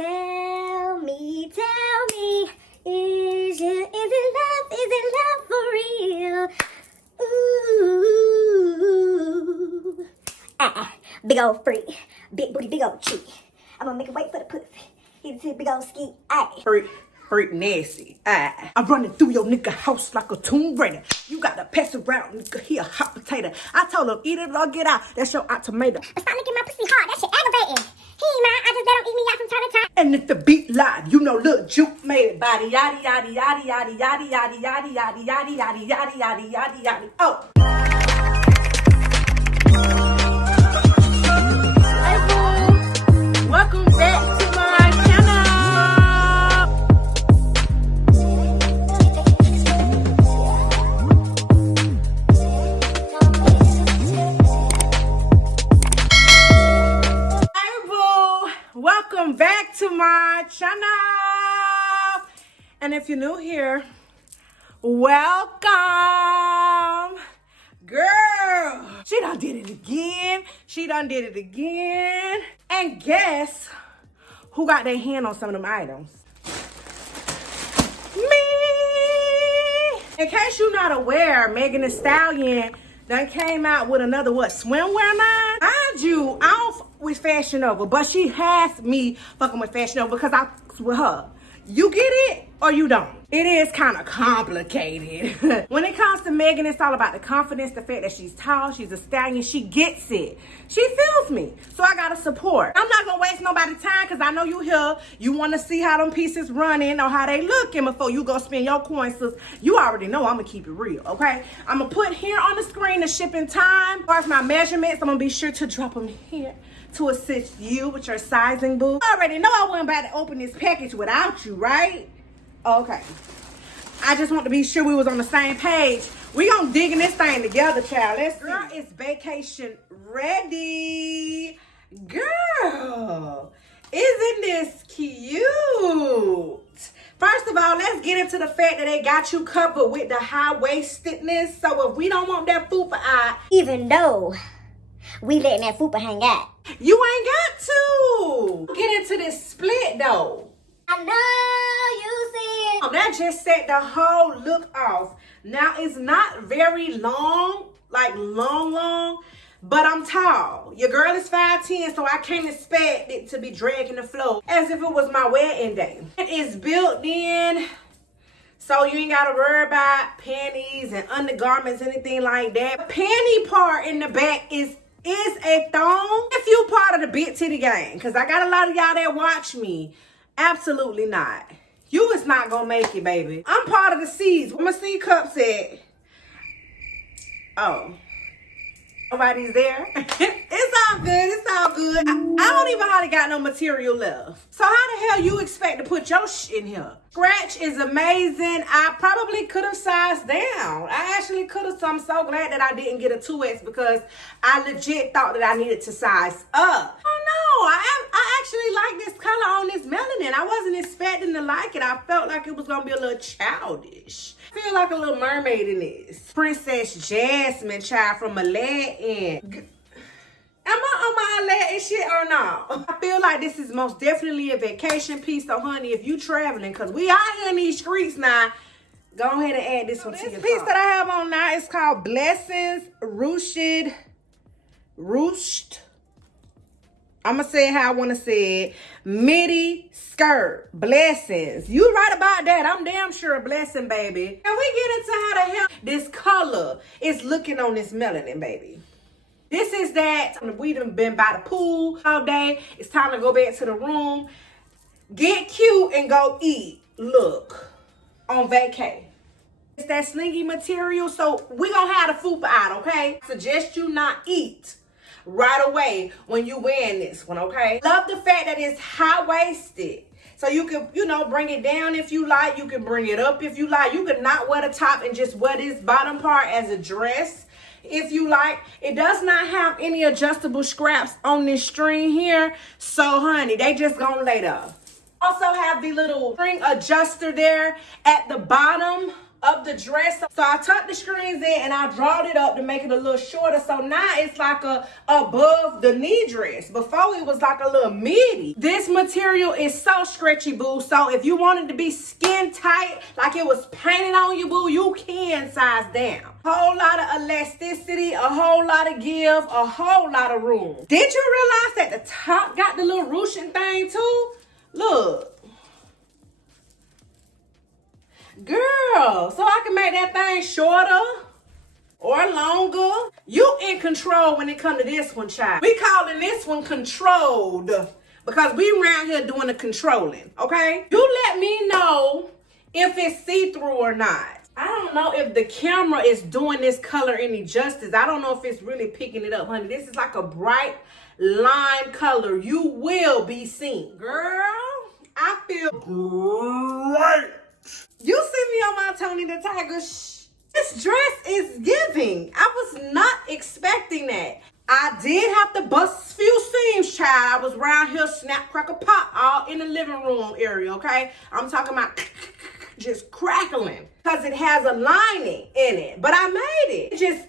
Tell me, is it love for real? Ooh, big old freak, big booty, big old cheek. I'm gonna make it wait for the pussy. He's a big old ski, Freak nasty. I'm running through your nigga house like a Tomb Raider. You gotta pass around, nigga. He a hot potato. I told him, eat it or get out. That's your hot tomato. Stop licking my pussy hard. That shit aggravating. He ain't mine. I just let him eat me out from time to time. And if the beat live, you know, Lil Juke made it. Body yaddy yaddy yaddy yaddy yaddy yaddy yaddy yaddy yaddy yaddy yaddy yaddy yaddy yaddy. Oh. Hey boo. Welcome back to my channel. Hey boo. Welcome back to my channel. And if you're new here, welcome. Girl, she done did it again. And guess who got their hand on some of them items? Me. In case you're not aware, Megan Thee Stallion done came out with another swimwear line. Mind you, I don't fuck with Fashion Nova, but she has me fucking with Fashion Nova because I fucks with her. You get it or you don't. It is kind of complicated. When it comes to Megan, it's all about the confidence, the fact that she's tall, she's a stallion, she gets it. She feels me, so I gotta support. I'm not gonna waste nobody's time because I know you here. You wanna see how them pieces running or how they looking before you go spend your coins. So you already know I'm gonna keep it real, okay? I'm gonna put here on the screen the shipping time. As far as my measurements, I'm gonna be sure to drop them here to assist you with your sizing, boo. You already know I wasn't about to open this package without you, right? Okay. I just want to be sure we was on the same page. We gonna dig in this thing together, child. Girl, it's vacation ready. Girl, isn't this cute? First of all, let's get into the fact that they got you covered with the high-waistedness. So if we don't want that fupa eye, Even though we letting that fupa hang out. you ain't got to. Get into this split though. I know you see it. That just set the whole look off. Now it's not very long, like long, but I'm tall. Your girl is 5'10", so I can't expect it to be dragging the floor as if it was my wedding day. It is built in, so you ain't gotta worry about panties and undergarments, anything like that. The panty part in the back is a thong. If you part of the big titty gang, because I got a lot of y'all that watch me. Absolutely not. You is not gonna make it, baby. I'm part of the C's. Where my C cups at? Oh. Nobody's there. It's all good. It's all good. I don't even hardly got no material left. So how the hell you expect to put your shit in here? Scratch is amazing. I probably could have sized down. I actually could have. So I'm so glad that I didn't get a 2X because I legit thought that I needed to size up. Oh no, I actually like this color on this melanin. I wasn't expecting to like it. I felt like it was gonna be a little childish. I feel like a little mermaid in this. Princess Jasmine, child, from Aladdin. Am I on my Aladdin shit or not? I feel like this is most definitely a vacation piece. So, honey, if you traveling, because we out here in these streets now, go ahead and add this one to your cart. This piece that I have on now is called Blessings Ruched. I'm going to say it how I want to say it. Midi skirt. Blessings. You right about that. I'm damn sure a blessing, baby. And we get into how the hell this color is looking on this melanin, baby. This is that. We done been by the pool all day. It's time to go back to the room. Get cute and go eat. Look. On vacay. It's that slingy material. So we gonna have the fupa out, okay? Suggest you not eat right away when you wearing this one, okay? Love the fact that it's high-waisted. So you can, you know, bring it down if you like. You can bring it up if you like. You can not wear the top and just wear this bottom part as a dress if you like. It does not have any adjustable straps on this string here. So, honey, they just gonna lay there. Also have the little string adjuster there at the bottom of the dress. So I tucked the strings in and I drawed it up to make it a little shorter. So now it's like a above the knee dress. Before it was like a little midi. This material is so stretchy, boo. So if you wanted to be skin tight, like it was painted on you, boo, you can size down. Whole lot of elasticity, a whole lot of give, a whole lot of room. Did you realize that the top got the little ruching thing too? Look. Girl, so I can make that thing shorter or longer. You in control when it comes to this one, child. We calling this one controlled because we around here doing the controlling, okay? You let me know if it's see-through or not. I don't know if the camera is doing this color any justice. I don't know if it's really picking it up, honey. This is like a bright lime color. You will be seen. Girl, I feel great. You see me on my Tony the Tiger. This dress is giving. I was not expecting that. I did have to bust a few seams, child. I was around here snap, crackle, pop, all in the living room area, okay? I'm talking about just crackling because it has a lining in it. But I made it. It just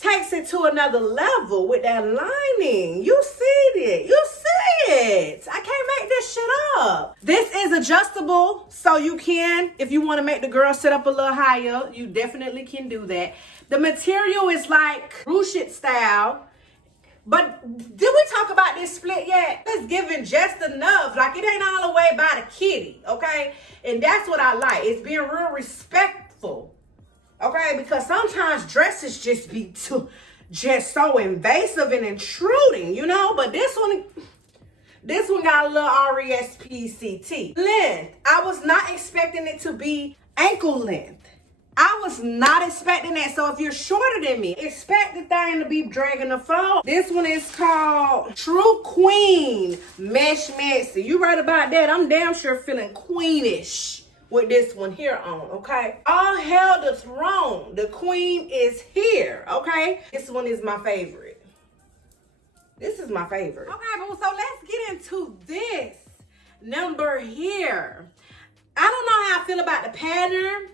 takes it to another level with that lining. You see it. You see it. I can't make this shit up. This is adjustable, so you can, if you want to make the girl sit up a little higher, you definitely can do that. The material is like ruched style. But did we talk about this split yet? It's giving just enough. Like it ain't all the way by the kitty, okay? And that's what I like. It's being real respectful. Okay, because sometimes dresses just be just so invasive and intruding, you know? But this one got a little RESPCT. Length. I was not expecting it to be ankle length. I was not expecting that. So if you're shorter than me, expect the thing to be dragging the floor. This one is called True Queen Mesh Maxi. You right about that. I'm damn sure feeling queenish with this one here on, okay? All hail the throne. The queen is here, okay? This one is my favorite. This is my favorite. Okay, but so let's get into this number here. I don't know how I feel about the pattern.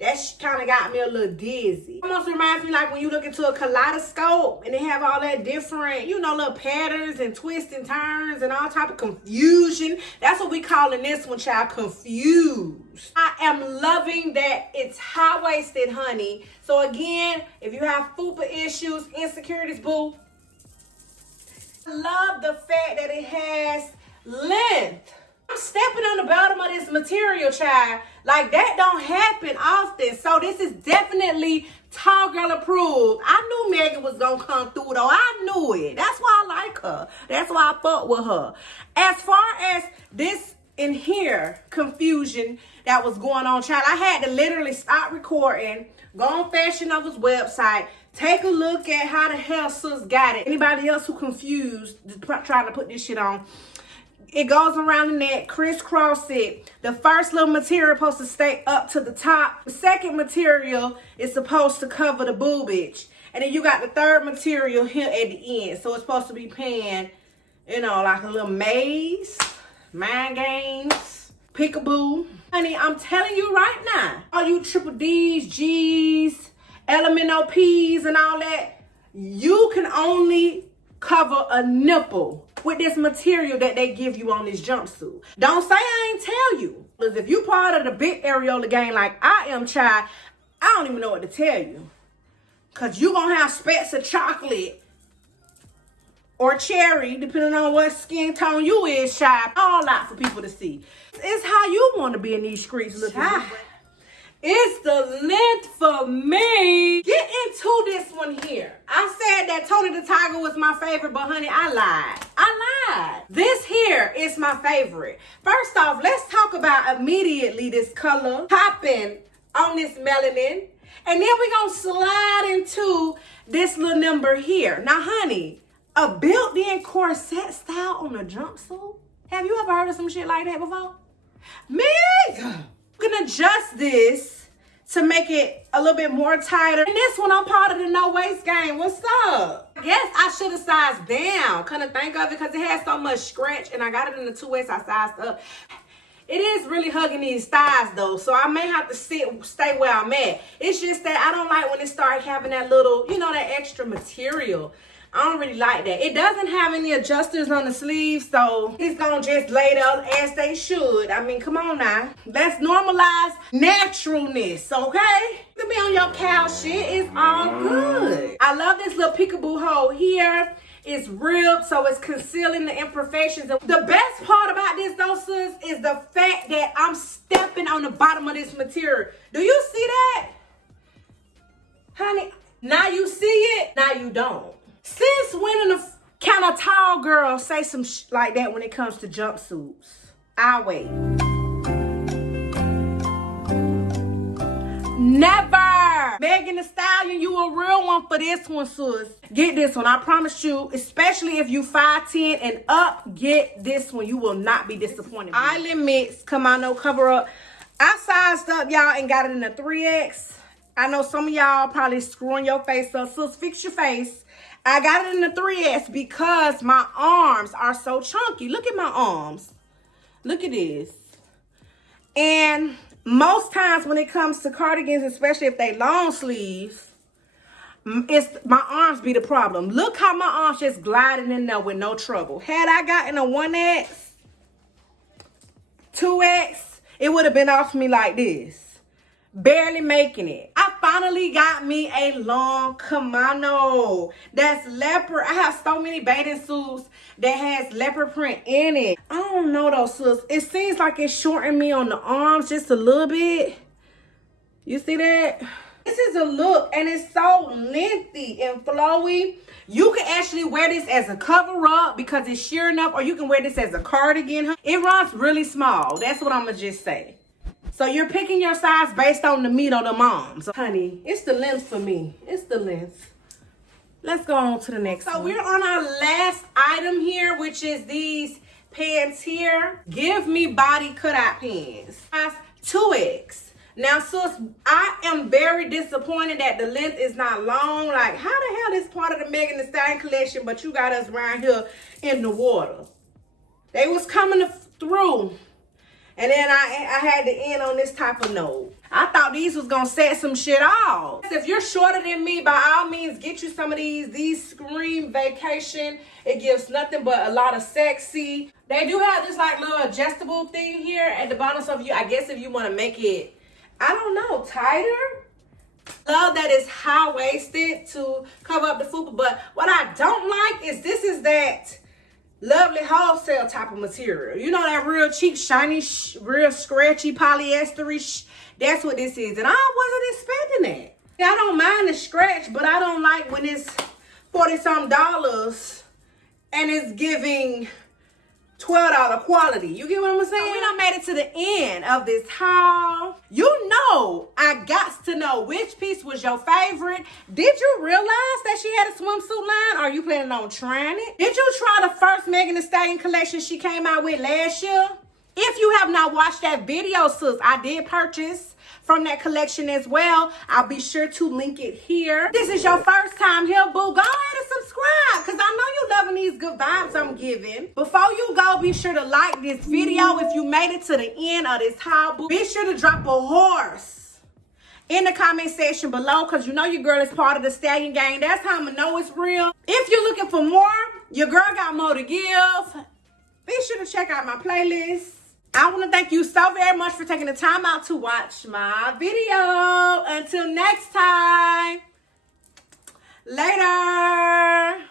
That kind of got me a little dizzy. Almost reminds me like when you look into a kaleidoscope and they have all that different, you know, little patterns and twists and turns and all type of confusion. That's what we calling this one, child, confused. I am loving that it's high-waisted, honey. So again, if you have fupa issues, insecurities, boo, I love the fact that it has length. I'm stepping on the bottom of this material, child. Like, that don't happen often. So this is definitely tall girl approved. I knew Megan was gonna come through, though. I knew it. That's why I like her. That's why I fought with her. As far as this in here confusion that was going on, child, I had to literally stop recording, go on Fashion Nova's website, take a look at how the hell sis got it. Anybody else who confused trying to put this shit on, it goes around the neck, crisscross it. The first little material is supposed to stay up to the top. The second material is supposed to cover the boobage. And then you got the third material here at the end. So it's supposed to be paying, you know, like a little maze, mind games, peekaboo. Honey, I'm telling you right now, all you triple D's, G's, elemental P's and all that, you can only cover a nipple with this material that they give you on this jumpsuit. Don't say I ain't tell you. Because if you part of the big areola gang like I am, child, I don't even know what to tell you. Because you going to have specks of chocolate or cherry, depending on what skin tone you is, child. All out for people to see. It's how you want to be in these streets looking. It's the length for me. Get into this one here. I said that Tony the Tiger was my favorite, but honey, I lied. This here is my favorite. First off, let's talk about immediately this color popping on this melanin. And then we're going to slide into this little number here. Now, honey, a built-in corset style on a jumpsuit? Have you ever heard of some shit like that before? Man, you can adjust this to make it a little bit more tighter. And this one, I'm part of the no waist game. What's up? I guess I should have sized down. Couldn't think of it because it has so much stretch and I got it in the 2X. I sized up. It is really hugging these thighs though, so I may have to stay where I'm at. It's just that I don't like when it starts having that little, you know, that extra material. I don't really like that. It doesn't have any adjusters on the sleeves, so it's gonna just lay there as they should. I mean, come on now. Let's normalize naturalness, okay? To be on your cow shit, it's all good. I love this little peekaboo hole here. It's ribbed, so it's concealing the imperfections. The best part about this though, sis, is the fact that I'm stepping on the bottom of this material. Do you see that? Honey, now you see it, now you don't. Since when can a tall girl say some like that when it comes to jumpsuits? I'll wait. Never! Megan Thee Stallion, you a real one for this one, sis. Get this one, I promise you, especially if you 5'10" and up, get this one. You will not be disappointed. Island Mix, Kimono cover up. I sized up, y'all, and got it in a 3X. I know some of y'all probably screwing your face up. Sis, fix your face. I got it in the 3X because my arms are so chunky. Look at my arms. Look at this. And most times when it comes to cardigans, especially if they long sleeves, it's my arms be the problem. Look how my arms just gliding in there with no trouble. Had I gotten a 1X, 2X, it would have been off me like this. Barely making it. I finally got me a long kimono that's leopard. I have so many bathing suits that has leopard print in it. I don't know though, sis. It seems like it's shortening me on the arms just a little bit. You see that? This is a look and it's so lengthy and flowy. You can actually wear this as a cover up because it's sheer enough, or you can wear this as a cardigan. It runs really small. That's what I'm gonna just say. So you're picking your size based on the meat on the mom. So, honey, it's the length for me. It's the length. Let's go on to the next one. So we're on our last item here, which is these pants here. Give Me Body Cutout Pants. Size 2X. Now, sis, I am very disappointed that the length is not long. Like, how the hell is part of the Megan Thee Stallion collection, but you got us around here in the water? They was coming through. And then I had to end on this type of note. I thought these was gonna set some shit off. If you're shorter than me, by all means, get you some of these. These scream vacation. It gives nothing but a lot of sexy. They do have this like little adjustable thing here at the bottom. So I guess if you wanna make it, I don't know, tighter. Love that it's high-waisted to cover up the fupa. But what I don't like is this is that lovely wholesale type of material. You know, that real cheap, shiny, real scratchy, polyester-ish. That's what this is. And I wasn't expecting that. I don't mind the scratch, but I don't like when it's $40-some and it's giving $12 quality. You get what I'm saying? So we done made it to the end of this haul. You know, I got to know which piece was your favorite. Did you realize that she had a swimsuit line? Are you planning on trying it? Did you try the first Megan Thee Stallion collection she came out with last year? If you have not watched that video, sis, I did purchase from that collection as well. I'll be sure to link it here. This is your first time here, boo. Go ahead and subscribe because I know you're loving these good vibes I'm giving. Before you go, be sure to like this video if you made it to the end of this haul, boo. Be sure to drop a horse in the comment section below because you know your girl is part of the Stallion gang. That's how I'm going to know it's real. If you're looking for more, your girl got more to give. Be sure to check out my playlist. I want to thank you so very much for taking the time out to watch my video. Until next time, later.